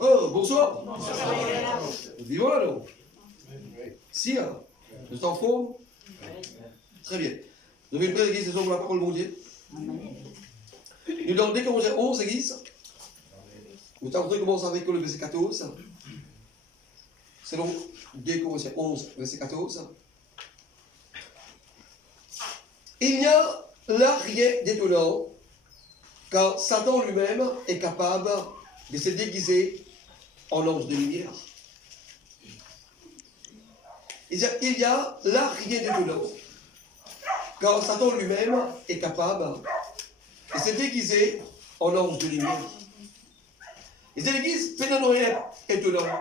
Oh, bonsoir. Vivant alors. Si, hein. Vous êtes en forme? Très bien. Vous avez une belle église ce soir pour la parole de mon Dieu. Nous dans 2 Corinthiens 11, église. Nous avons commencé avec le verset 14. Selon 2 Corinthiens 11, verset 14. Il n'y a là rien d'étonnant, car Satan lui-même est capable de se déguiser en ange de lumière. Il y a là rien d'étonnant, car Satan lui-même est capable de se déguiser en ange de lumière. Et c'est l'église, pénal rien étonnant.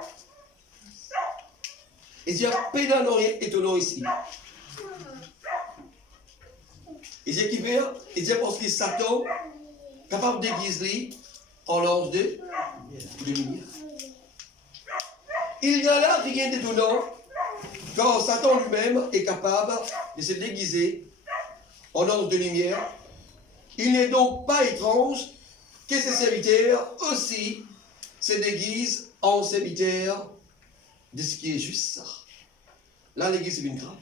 Il y a pénal rien étonnant ici. Il y a qui fait, il y a parce que Satan capable de déguiser en ange de lumière. Il n'y a là rien d'étonnant, car Satan lui-même est capable de se déguiser en ange de lumière. Il n'est donc pas étrange que ses serviteurs aussi se déguisent en serviteurs de ce qui est juste. Là, l'église, c'est une grave.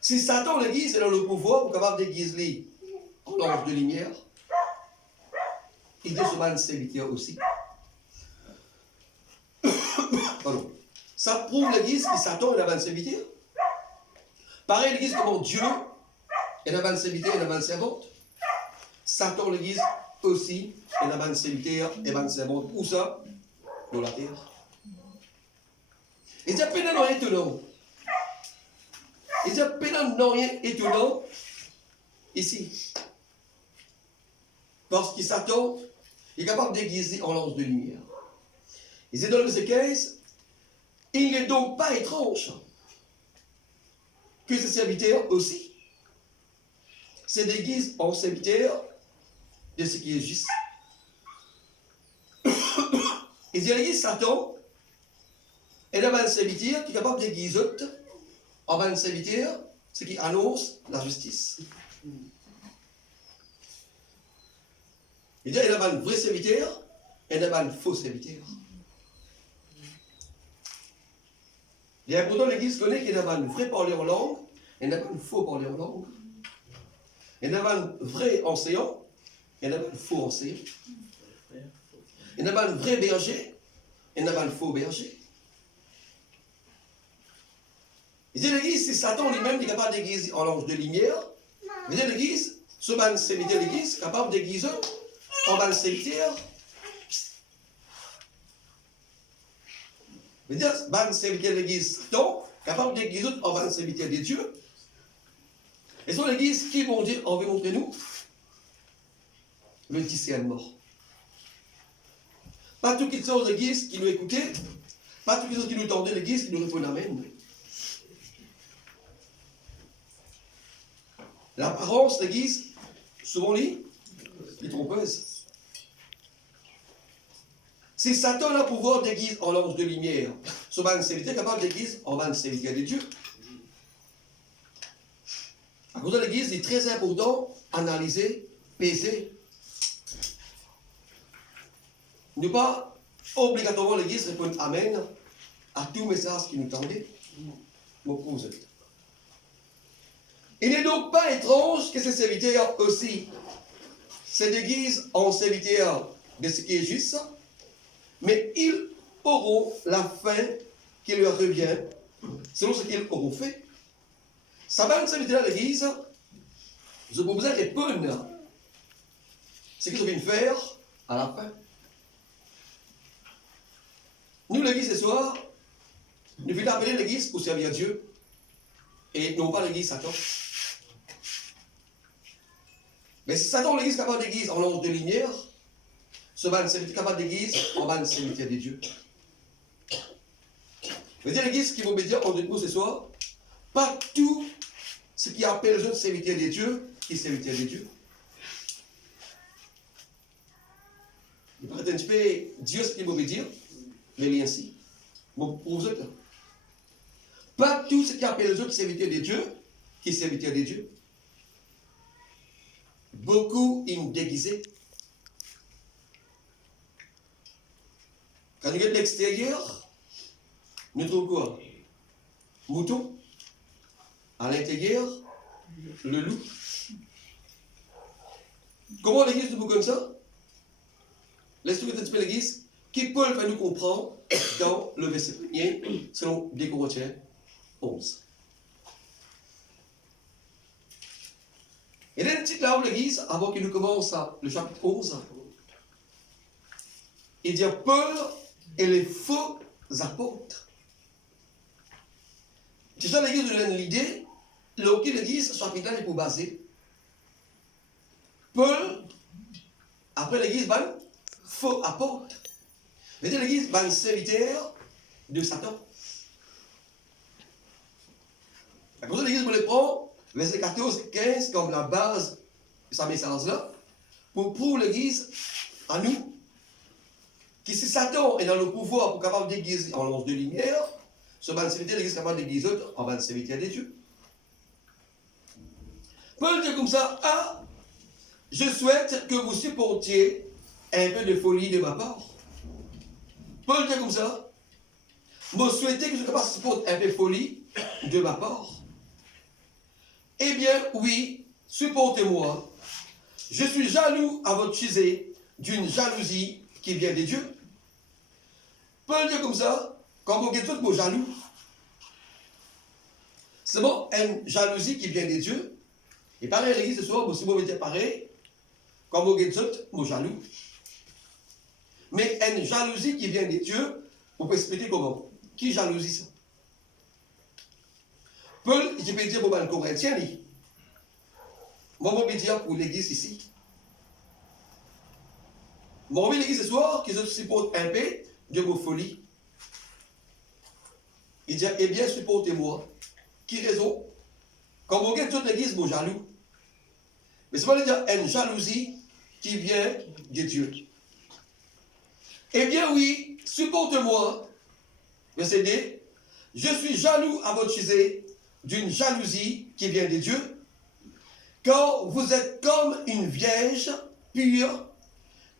Si Satan, l'église, est dans le pouvoir pour capable de déguiser en ange de lumière, il doit se mettre serviteur aussi. Pardon. Ça prouve l'église que Satan est un serviteur. Pareil, l'église, comment Dieu est un serviteur et un servante. Satan, l'église, aussi est un serviteur et un servante. Où ça? Dans la terre. Il n'y a pas de rien étonnant. Il n'y a pas de rien étonnant ici. Parce que Satan est capable de déguiser en lance de lumière. Il dit dans le verset 15, il n'est donc pas étrange que ses serviteurs aussi se déguisent en serviteurs de ce qui est juste. Il dit l'église Satan est un serviteur qui est capable de déguiser en un serviteur ce qui annonce la justice. Il dit il y a un vrai serviteur et il y a un faux serviteur. Il est important l'église connaît qu'il y a un vrai parler en langue et il y a un faux parler en langue. Il y a un vrai enseignant et il y a un faux enseignant. Il y a un vrai berger et il y a un faux berger. Il dit l'église, c'est Satan lui-même qui est capable de déguiser en ange de lumière. Il dit l'église, ce ban serviteur de l'église, capable de déguiser en ban serviteur. Il dit, ban serviteur de l'église, Satan, capable de déguiser en ban serviteur de Dieu. Et sur l'église, qui vont dire, on veut montrer nous le discernement. Pas toutes les choses de l'église qui nous écoutaient, pas toutes les choses qui nous tendaient l'église qui nous répondent amen. L'apparence de l'église, souvent les trompeuses. Si Satan a le pouvoir d'église en l'ange de lumière, ce ban serviteur est capable d'église en ban serviteur de Dieu. À cause de l'église, il est très important analyser, peser. Ne pas obligatoirement l'église répondre amen à tout message qui nous tendait. M'oppose. Il n'est donc pas étrange que ces serviteurs aussi se déguisent en serviteurs de ce qui est juste, mais ils auront la fin qui leur revient selon ce qu'ils auront fait. Ça va, un serviteur de l'église, je vous besoin répondre ce qu'ils viennent faire à la fin. Nous, l'église, ce soir, nous venons appeler l'église pour servir Dieu et non pas l'église Satan. Mais si Satan, l'église, est capable d'église en l'ange de lumière, ce ban serviteur capable d'église en ban serviteur de Dieu. Vous dire l'église qui vous dire en deux mots ce soir, pas tout ce qui appelle les autres serviteurs de Dieu qui est serviteur de Dieu. Il paraît un petit peu Dieu ce qu'il veut dire, mais il est ainsi. Bon, pour vous autres, pas tout ce qui appelle les autres serviteurs de Dieu qui est serviteur de Dieu. Beaucoup ils déguisés. Quand nous regardons l'extérieur, nous trouvons quoi? Mouton. À l'intérieur, le loup. Comment l'église nous comme ça? Laisse-nous un petit peu l'église qui Paul va nous comprendre dans le verset 1 selon 2 Corinthiens 11. Il y a une petite là où l'église, avant qu'il nous commence le chapitre 11, il dit Paul et les faux apôtres. C'est ça l'église nous donne l'idée, lequel l'église, ce chapitre là est pour baser. Paul, après l'église, va faux apôtre. C'est-à-dire l'église va un serviteur de Satan. Pour ça l'église vous le prend, verset 14 et 15 comme la base de sa message là, pour l'église, à nous, qui si Satan est dans le pouvoir pour capable de déguiser en lance de lumière, ce ban serviteur l'église est capable de déguiser en ban serviteur des dieux. Paul dit comme ça, je souhaite que vous supportiez un peu de folie de ma part. Paul dit comme ça, vous souhaitez que je sois capable de supporter un peu de folie de ma part. Eh bien, oui, supportez-moi. Je suis jaloux à votre sujet d'une jalousie qui vient des dieux. Paul dit comme ça, quand vous dites tout le mot jaloux, c'est bon, une jalousie qui vient des dieux. Et pareil, l'église ce soir, si vous mettez pareil, quand vous dites tout le mot jaloux. Mais une jalousie qui vient des dieux, vous pouvez expliquer comment? Qui jalousie ça? Paul, je peux dire pour les Corinthiens, moi, je peux dire pour l'église ici. Moi, je l'église ce soir, qu'ils supportent un peu de vos folies. Il dit, eh bien, supportez-moi. Qui raison? Quand vous regardez toute l'église, vous jaloux. Mais c'est pas dire une jalousie qui vient de Dieu. Eh bien, oui, supportez-moi. Verset 2. Je suis jaloux à votre sujet d'une jalousie qui vient de Dieu, car vous êtes comme une vierge pure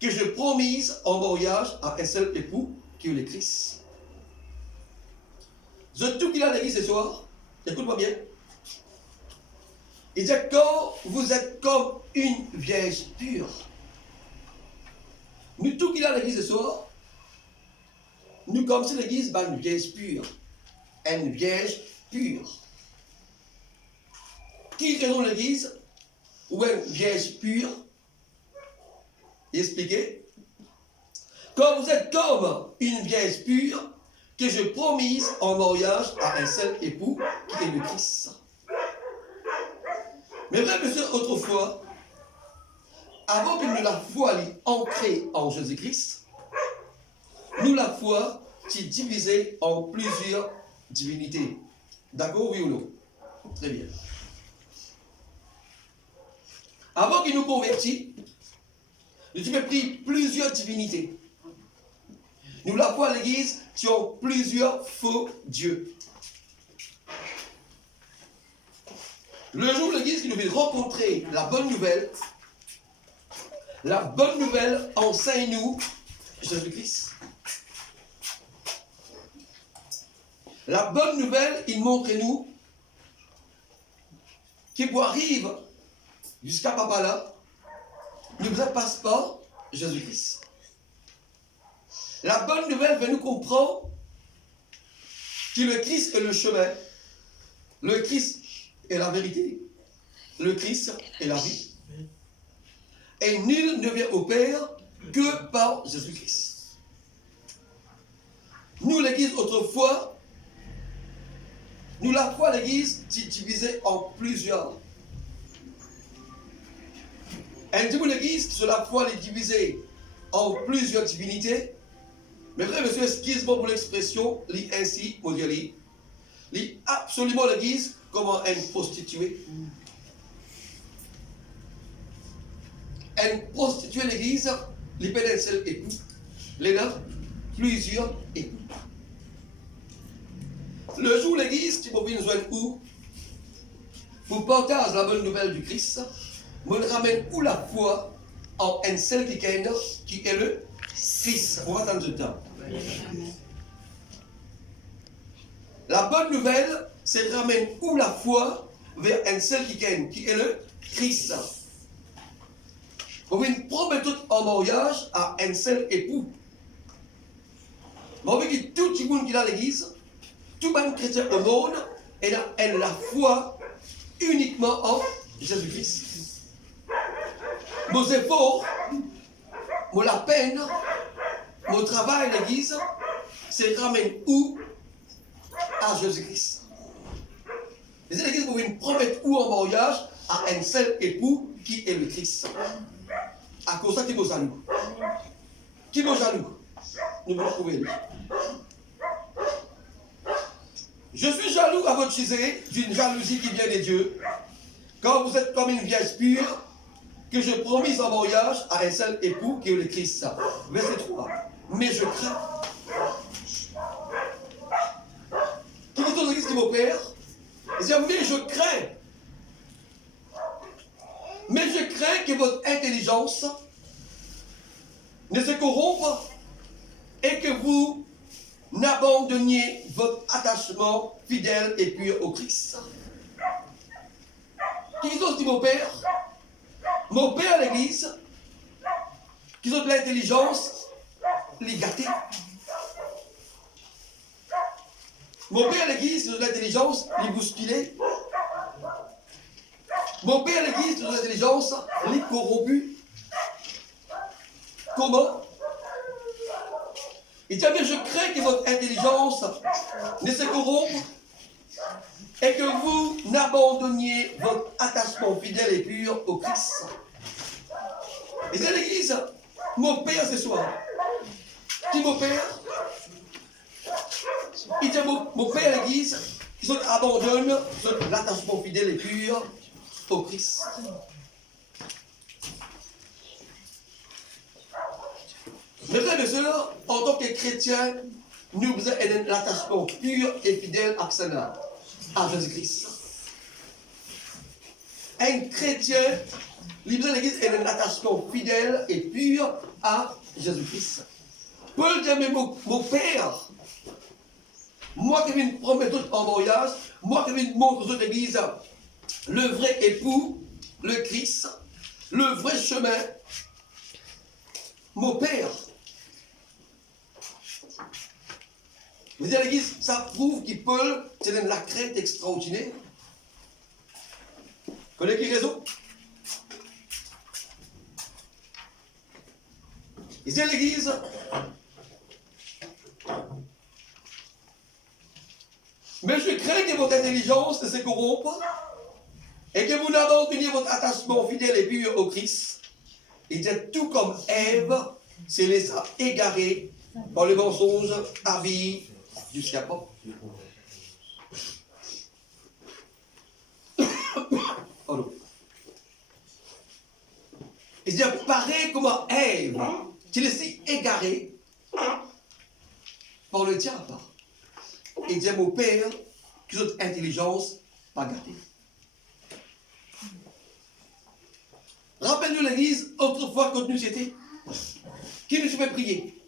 que je promise en mariage à un seul époux qui est le Christ. Je tout qu'il a à l'église ce soir, écoute-moi bien. Il dit quand vous êtes comme une vierge pure. Nous tout qu'il a à l'église ce soir, nous comme si l'église va une vierge pure. Une vierge pure. Qui est dans l'église ou une vierge pure? Expliquez. Quand vous êtes comme une vierge pure que je promise en mariage à un seul époux qui est le Christ. Mais vrai, monsieur, autrefois, avant que nous la foi ancrée en Jésus-Christ, nous la foi qui divisée en plusieurs divinités. D'accord, oui ou non? Très bien. Avant qu'il nous convertit, nous avons pris plusieurs divinités. Nous la foi à l'église qui ont plusieurs faux dieux. Le jour où l'église qui nous fait rencontrer la bonne nouvelle enseigne-nous Jésus-Christ. La bonne nouvelle, il montre-nous qu'il arrive jusqu'à Papa là, ne vous passe pas Jésus-Christ. La bonne nouvelle veut nous comprendre que le Christ est le chemin, le Christ est la vérité, le Christ est la vie. Et nul ne vient au Père que par Jésus-Christ. Nous, l'église, autrefois, nous la foi, l'église, divisée en plusieurs. Et nous, l'église, sur la foi, elle est divisée en plusieurs divinités. Mais frère, monsieur, excuse-moi pour l'expression, lit ainsi, mon Dieu, lit absolument l'église comme une prostituée. Une prostituée, l'église, les pédales seul époux, les neufs, plusieurs époux. Le jour l'église, tu peux venir nous joindre où? Pour partager la bonne nouvelle du Christ, me ramène où la foi en un seul qui est le Christ. On va attendre le temps. La bonne nouvelle, c'est de ramener où la foi vers un seul qui est le Christ. On veut une promesse en mariage à un seul époux. Mais on veut que tout le monde qui est dans l'église, tout le monde chrétien au monde, ait la foi uniquement en Jésus-Christ. Mon effort, mon la peine, mon travail à l'église, c'est de ramener où à Jésus-Christ. L'église vous une promesse où en mariage à un seul époux qui est le Christ. À cause de ça, qui est jaloux? Qui est jaloux? Nous pouvons trouver lui. Je suis jaloux à votre sujet d'une jalousie qui vient des dieux, quand vous êtes comme une vierge pure, que je promise en mariage à un seul époux qui est le Christ. Verset 3. Mais je crains. Qui dit dans l'église qui m'opère? Il dit, mais je crains. Mais je crains que votre intelligence ne se corrompe et que vous n'abandonniez votre attachement fidèle et pur au Christ. Qui dit mon père? Mon père à l'église, qui ont de l'intelligence, les gâter. Mon père à l'église, qui ont de l'intelligence, les bousculer. Mon père à l'église, qui ont de l'intelligence, les corrompus. Comment? Il dit, mais je crains que votre intelligence ne se corrompe et que vous n'abandonniez votre attachement fidèle et pur au Christ. Et c'est l'église, mon père ce soir. Qui mon père? Il dit, mon père à l'église, qui abandonne l'attachement fidèle et pur au Christ. Mes frères et sœurs, en tant que chrétiens, nous avons l'attachement pur et fidèle à Jésus-Christ. Un chrétien, l'Église est un attachement fidèle et pur à Jésus-Christ. Paul dit, mais mon père, moi qui viens de promettre en voyage, moi qui viens de montrer aux Églises le vrai époux, le Christ, le vrai chemin, mon père. Vous dites à l'église, ça prouve qu'il peut, c'est la crainte extraordinaire. Connaissez qui raison? Il dit à l'église, mais je crains que votre intelligence ne se corrompe et que vous n'abandonniez votre attachement fidèle et pur au Christ. Il dit, tout comme Ève s'est laissée égarer par le mensonge habillé jusqu'à pas. Il dit, pareil comme Ève, qui laissait égarer par le diable. Il dit, mon père, que votre intelligence pas gâtée. Rappelle-nous l'église, autrefois, quand nous étions, qui nous fait prier.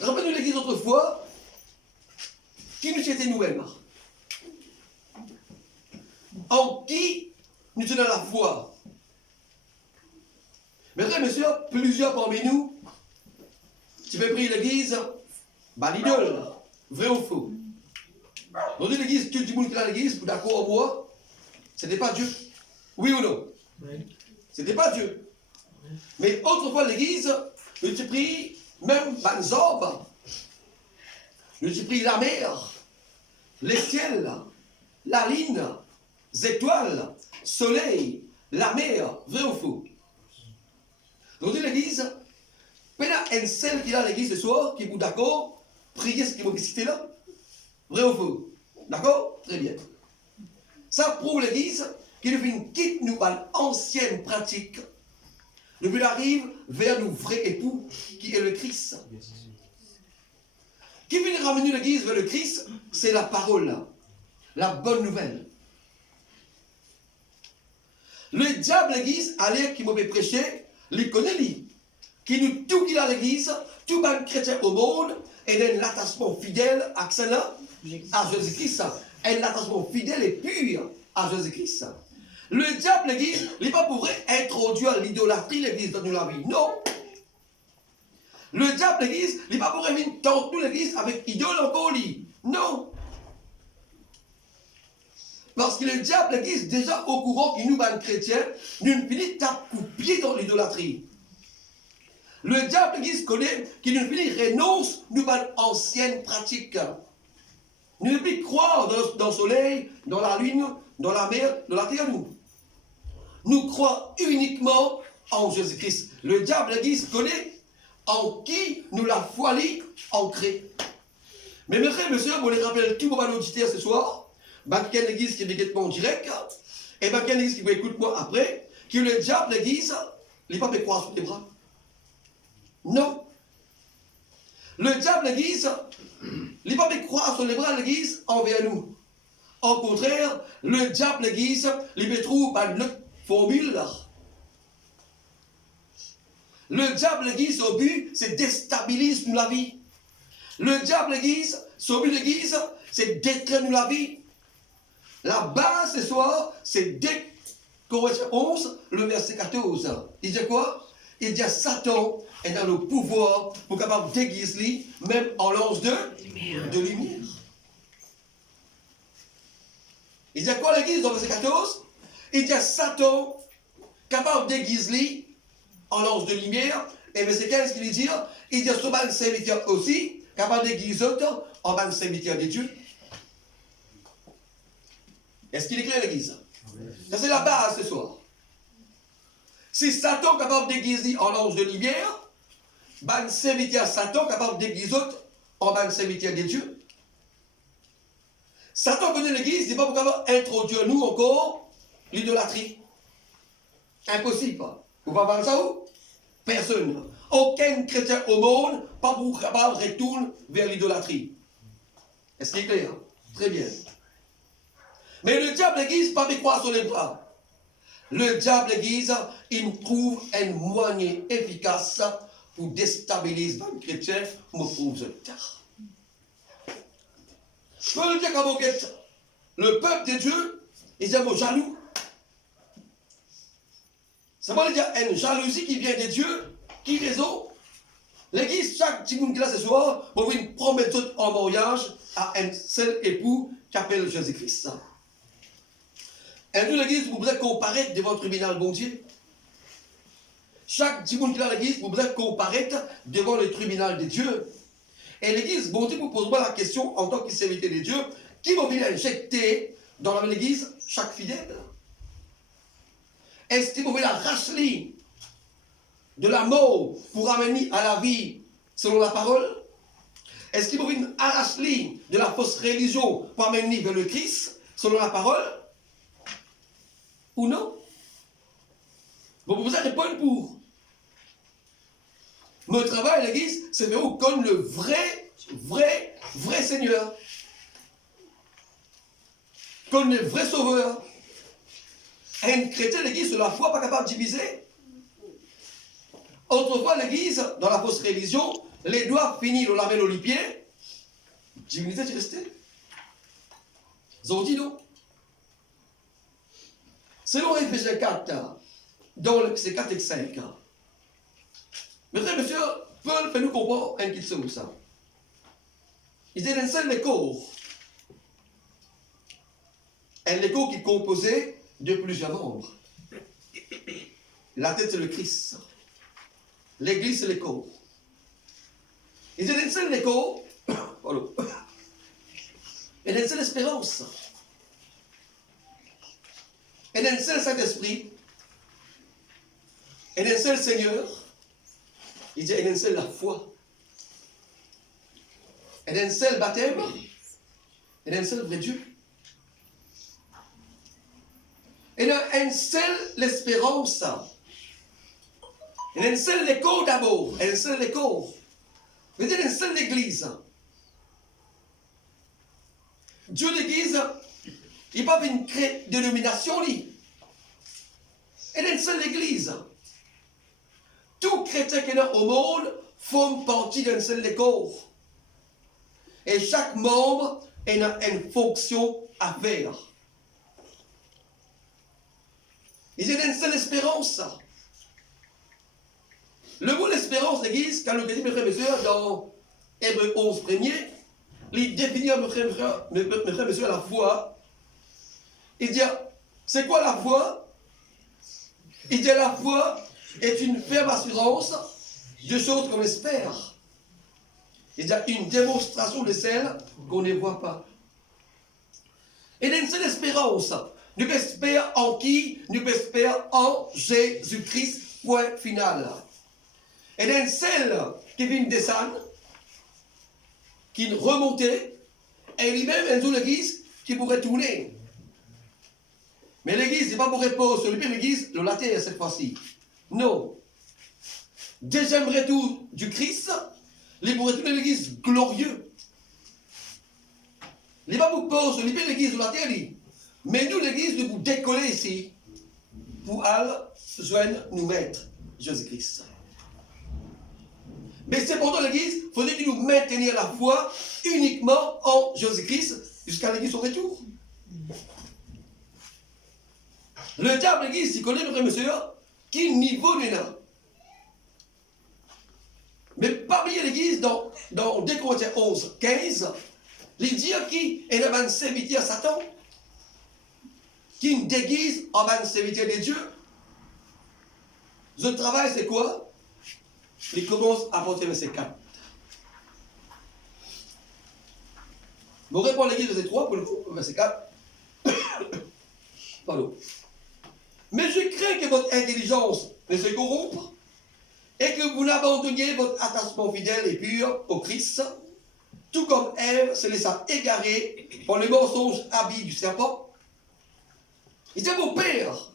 Rappelle-nous l'église autrefois, qui nous étions nous-mêmes. En qui nous tenons la foi. Mais frères et messieurs, plusieurs parmi nous, tu peux prier l'église, bah l'idole, vrai ou faux. Dans une église, tout le monde qui est dans l'église, pour d'accord au moi, ce n'était pas Dieu. Oui ou non? Oui. Ce n'était pas Dieu. Mais autrefois, l'église, nous tu pries même Banzob, nous tu pries la mer, les ciels, la ligne, les étoiles, soleil, la mer, vrai ou faux? Dans une église, il y a un seul qui est dans l'église ce soir, qui est d'accord, prier ce qui m'a visité là. Vrai ou faux? D'accord? Très bien. Ça prouve l'église qu'il fait une quitte nous par ancienne pratique. Le but arrive vers nos vrais époux, qui est le Christ. Qui vient ramener l'église vers le Christ, c'est la parole, la bonne nouvelle. Le diable, l'église, à l'air qui m'avait prêché, les connaît, lui. qui nous tout qu'il a l'église, tout même chrétien au monde, et un attachement fidèle à Jésus-Christ. Un attachement fidèle et pur à Jésus-Christ. Le diable, l'église, il n'est pas pour introduire l'idolâtrie, l'église dans la vie. Non. Le diable, l'église, il n'est pas pour tenter l'église avec idole en poli. Non. Parce que le diable, l'église, déjà au courant qu'il nous, ben chrétiens, nous finit tape coup pied dans l'idolâtrie. Le diable, l'église, connaît qu'il nous finit renonce, nous, ben anciennes pratiques. Nous ne pouvons croire dans le soleil, dans la lune, dans la mer, dans la terre, nous. Nous croyons uniquement en Jésus-Christ. Le diable, l'église, connaît en qui nous la foi ancrée. Mais mes frères et mes sœurs, vous les rappelez tout mon auditeurs ce soir, qu'il y a une église qui est directement direct, et qu'il y a une église qui va écouter moi après, que le diable, l'église, il n'est pas fait croire sur les bras. Non. Le diable, l'église, il n'est pas fait croire sur les bras, l'église, envers nous. Au contraire, le diable, l'église, il trouve notre formule. Le diable, l'église, au but, c'est déstabiliser nous la vie. Le diable, l'église, son but, l'église, c'est détruire nous la vie. La base ce soir, c'est dès Corinthiens 11, le verset 14. Il dit quoi? Il dit Satan est dans le pouvoir pour capable déguiser, même en lance de lumière. Il dit quoi l'église dans le verset 14? Il dit Satan capable de déguiser en lance de lumière. Et verset 15, qu'il dit, il dit ce ban serviteur aussi, capable de déguiser en ban serviteur de Dieu. Est-ce qu'il est clair l'église? Ça c'est la base ce soir. Si Satan capable de déguiser en lance de lumière, ban serviteur Satan capable de déguiser en ban serviteur de Dieu. Satan venait l'église, il n'est pas pour capable introduire nous encore l'idolâtrie. Impossible. Vous pouvez voir ça où? Personne. Aucun chrétien au monde, pas pour capable retourner vers l'idolâtrie. Est-ce qu'il est clair? Très bien. Mais le diable l'église, pas de croire sur les bras. Le diable l'église, il trouve un moyen efficace pour déstabiliser les chrétiens, me prouve tard. Je peux le dire comme le peuple de Dieu, ils est jaloux. Ça veut dire une jalousie qui vient de Dieu, qui raison. L'église, chaque petit monde qui est là ce soir, on veut une promesse en mariage à un seul époux qui appelle Jésus-Christ. Et nous, l'église, vous voudrez comparaître devant le tribunal, bon Dieu. Chaque petit monde qui est là à l'église, vous voudrez comparaître devant le tribunal de Dieu. Et l'église, bon Dieu, vous posez-moi la question en tant que serviteur de Dieu, qui va venir injecter dans l'église chaque fidèle? Est-ce qu'il va venir arracher de la mort pour amener à la vie selon la parole? Est-ce qu'il va venir arracher de la fausse religion pour amener vers le Christ selon la parole? Ou non? Vous avez des points pour. Mon travail à l'église, c'est de vous connaître le vrai Seigneur. Comme le vrai Sauveur. Un chrétien, l'église, sur la foi, pas capable de diviser. Autrefois, l'église, dans la fausse religion, les doigts finis le laver les pieds. Divinité, tu restais. Ils ont dit non. Selon Éphésiens 4, dans c'est 4 et 5. Mesdames et messieurs, Paul fait nous comprendre un petit peu ça. Il dit un seul corps. Un corps qui est composé de plusieurs membres. La tête, c'est le Christ. L'église, c'est le corps. Il dit un seul corps. Et une seule espérance. Et un seul Saint-Esprit. Et un seul Seigneur. Il dit, et un seul la foi. Et un seul baptême. Et un seul vrai Dieu. Et un seul l'espérance. Et un seul l'écho d'abord. Et un seul l'écho. Il dit, une seule l'église. Dieu l'église, il n'a pas une dénomination, lui. Et une seule église. tout chrétien qui est là au monde forme partie d'un seul corps. Et chaque membre a une fonction à faire. Il y a une seule espérance. Le mot l'espérance, l'Église, quand le dit, mes frères et sœurs, dans Hébreux 11 premier, il définit, mes frères et sœurs, la foi. Il dit, c'est quoi la foi? Il dit, la foi est une ferme assurance de choses qu'on espère. Il y a une démonstration de celles qu'on ne voit pas. Et il y a une seule espérance. Nous espérons en qui? Nous espérons en Jésus-Christ, point final. Et il y a une seule qui vient descendre, qui remontait, et lui-même, un jour l'église, qui pourrait tourner. Mais l'église, c'est pas pour reposer sur le pied de l'église, de la terre cette fois-ci. Non. Deuxième retour du Christ, il pourrait tourner l'église glorieux. Il va vous poser sur le pied de l'église de la terre, mais nous, l'église, nous vous décoller ici pour aller joindre nous mettre Jésus-Christ. Mais cependant, l'église, il faudrait que nous maintenions la foi uniquement en Jésus-Christ jusqu'à l'église au retour. Le diable, l'église, il connaît, mes frères et sœurs, quel niveau il a. Mais parmi l'église, dans 2 Corinthiens 11, 15, il dit qu'il est un serviteur à Satan, qui nous déguise en un serviteur de Dieu. Le travail, c'est quoi? Il commence à porter verset 4. Vous répondez l'église verset 3 pour le coup, verset 4. Pardon. Mais je crains que votre intelligence ne se corrompe et que vous n'abandonniez votre attachement fidèle et pur au Christ, tout comme Ève se laissa égarer par le mensonge habile du serpent. Il dit à vos pères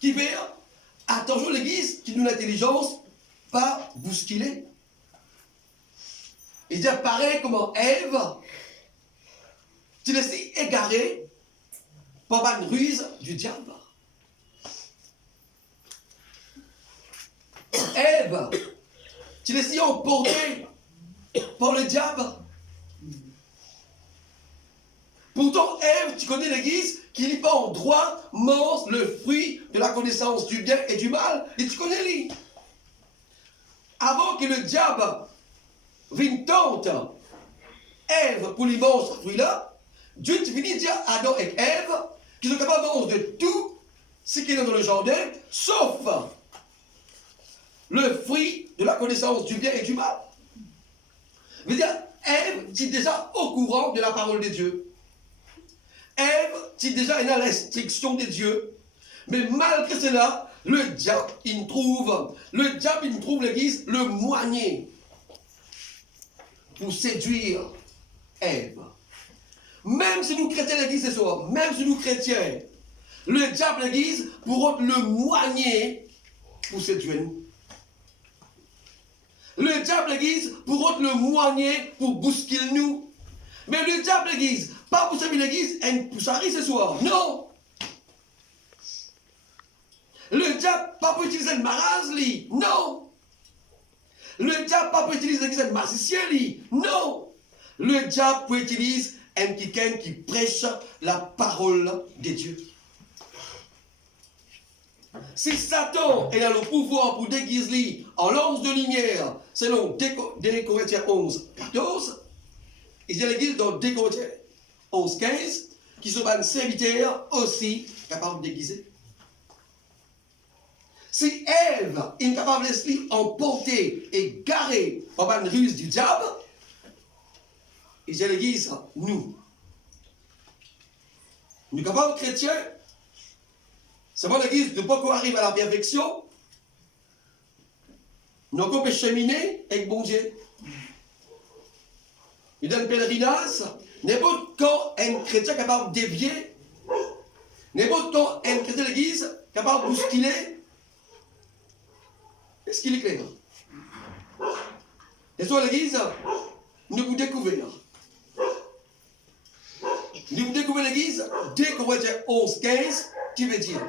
qui père, attention l'église qui nous l'intelligence, pas bousculer. Il dit pareil comment Ève, tu laissais égarer par une ruse du diable. Ève, tu laissais emporter par le diable. Pourtant, Ève, tu connais l'église, qui n'est pas en droit, mange le fruit de la connaissance du bien et du mal. Et tu connais lui. Avant que le diable vienne tente Ève pour lui manger ce fruit-là, Dieu te finit de dire à Adam et Ève qu'ils sont capables de manger de tout ce qui est dans le jardin, sauf le fruit de la connaissance du bien et du mal. Je veux dire, Ève est déjà au courant de la parole de Dieu. Ève est déjà dans l'instruction de Dieu. Mais malgré cela, le diable, il trouve l'église, le moyen pour séduire Ève. Même si nous chrétiens l'église ce soir, même si nous chrétiens, le diable l'église pour être le moyen pour séduire nous. Le diable l'église pour être le moyen pour bousculer nous. Mais le diable l'église, pas pour servir l'église, pour s'arrêter ce soir. Non! Le diable pas pour utiliser le maras, non! Le diable pas pour utiliser le magicien, non! Le diable peut utiliser quelqu'un qui prêche la parole de Dieu. Si Satan est dans le pouvoir pour déguiser en lance de lumière, selon 2 Corinthiens 11, 14, il y a l'église dans 2 Corinthiens 11, 15, qui sont un serviteur aussi capable de déguiser. Si Ève est capable de se emporter et garer par une ruse du diable, il y a l'église, nous capables chrétiens, c'est pas l'église de pas qu'on arrive à la perfection, nous on peut cheminer avec bon Dieu. Il donne pèlerinage, n'importe quand un chrétien capable de dévier, n'importe quand un chrétien de l'église capable de bousculer. Est-ce qu'il est clair? Et sur l'église, nous vous découvrons. Nous vous découvrons l'église, 2 Corinthiens 11, 15, qui veut dire